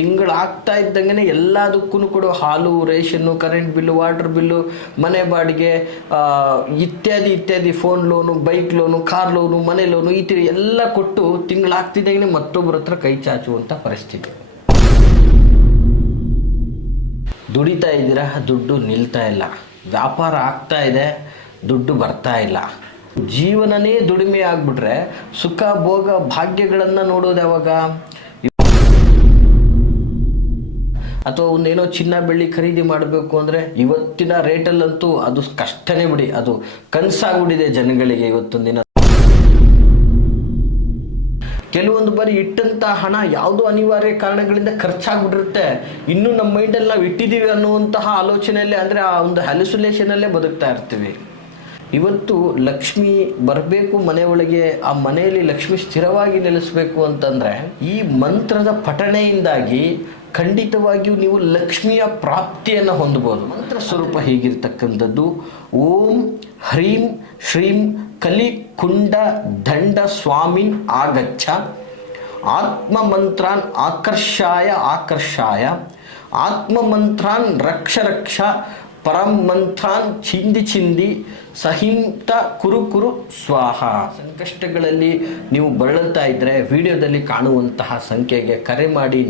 ತಿಂಗಳಾಗ್ತಾ ಇದ್ದಂಗೆ ಎಲ್ಲದಕ್ಕೂ ಕೂಡ ಹಾಲು, ration, current bill, water bill, ಮನೆ ಬಾಡಿಗೆ, ಇತ್ಯಾದಿ ಇತ್ಯಾದಿ, phone loan, bike loan, car loan, ಮನೆ ಲೋನು, ಈ ಥರ ಎಲ್ಲ ಕೊಟ್ಟು ತಿಂಗಳಾಗ್ತಿದ್ದಂಗೆ ಮತ್ತೊಬ್ಬರ ಹತ್ರ ಕೈ ಚಾಚುವಂಥ ಪರಿಸ್ಥಿತಿ. ದುಡಿತಾ ಇದ್ದೀರಾ, ದುಡ್ಡು ನಿಲ್ತಾ ಇಲ್ಲ. ವ್ಯಾಪಾರ ಆಗ್ತಾ ಇದೆ, ದುಡ್ಡು ಬರ್ತಾ ಇಲ್ಲ. ಜೀವನನೇ ದುಡಿಮೆ ಆಗ್ಬಿಟ್ರೆ ಸುಖ ಭೋಗ ಭಾಗ್ಯಗಳನ್ನು ನೋಡೋದು ಯಾವಾಗ? ಅಥವಾ ಒಂದೇನೋ ಚಿನ್ನ ಬೆಳ್ಳಿ ಖರೀದಿ ಮಾಡಬೇಕು ಅಂದರೆ ಇವತ್ತಿನ ರೇಟಲ್ಲಂತೂ ಅದು ಕಷ್ಟನೇ ಬಿಡಿ, ಅದು ಕನಸಾಗ್ಬಿಟ್ಟಿದೆ ಜನಗಳಿಗೆ ಇವತ್ತೊಂದು ದಿನ. ಕೆಲವೊಂದು ಬಾರಿ ಇಟ್ಟಂಥ ಹಣ ಯಾವುದೋ ಅನಿವಾರ್ಯ ಕಾರಣಗಳಿಂದ ಖರ್ಚಾಗ್ಬಿಟ್ಟಿರುತ್ತೆ. ಇನ್ನೂ ನಮ್ಮ ಮೈಂಡಲ್ಲಿ ನಾವು ಇಟ್ಟಿದ್ದೀವಿ ಅನ್ನುವಂತಹ ಆಲೋಚನೆಯಲ್ಲೇ, ಅಂದರೆ ಆ ಒಂದು ಹ್ಯಾಲುಸಿನೇಷನಲ್ಲೇ ಬದುಕ್ತಾ ಇರ್ತೀವಿ. ಇವತ್ತು ಲಕ್ಷ್ಮಿ ಬರಬೇಕು ಮನೆಯೊಳಗೆ, ಆ ಮನೆಯಲ್ಲಿ ಲಕ್ಷ್ಮಿ ಸ್ಥಿರವಾಗಿ ನೆಲೆಸಬೇಕು ಅಂತಂದರೆ ಈ ಮಂತ್ರದ ಪಠಣೆಯಿಂದಾಗಿ ಖಂಡಿತವಾಗಿಯೂ ನೀವು ಲಕ್ಷ್ಮಿಯ ಪ್ರಾಪ್ತಿಯನ್ನು ಹೊಂದಬಹುದು. ಮಂತ್ರ ಸ್ವರೂಪ ಹೀಗಿರ್ತಕ್ಕಂಥದ್ದು: ಓಂ ಹ್ರೀಂ ಶ್ರೀಂ ಕಲಿಕುಂಡ ದಂಡ ಸ್ವಾಮಿನ್ ಆಗಚ್ಚ, ಆತ್ಮ ಮಂತ್ರಾನ್ ಆಕರ್ಷಾಯ ಆಕರ್ಷಾಯ, ಆತ್ಮ ಮಂತ್ರಾನ್ ರಕ್ಷ ರಕ್ಷ, ಪರಂ ಮಂತ್ರಾನ್ ಚಿಂದಿ ಚಿಂದಿ, ಸಹಿಂತ ಕುರು ಕುರು ಸ್ವಾಹ. ಸಂಕಷ್ಟಗಳಲ್ಲಿ ನೀವು ಬಳಲ್ತಾ ಇದ್ದರೆ ವಿಡಿಯೋದಲ್ಲಿ ಕಾಣುವಂತಹ ಸಂಖ್ಯೆಗೆ ಕರೆ ಮಾಡಿ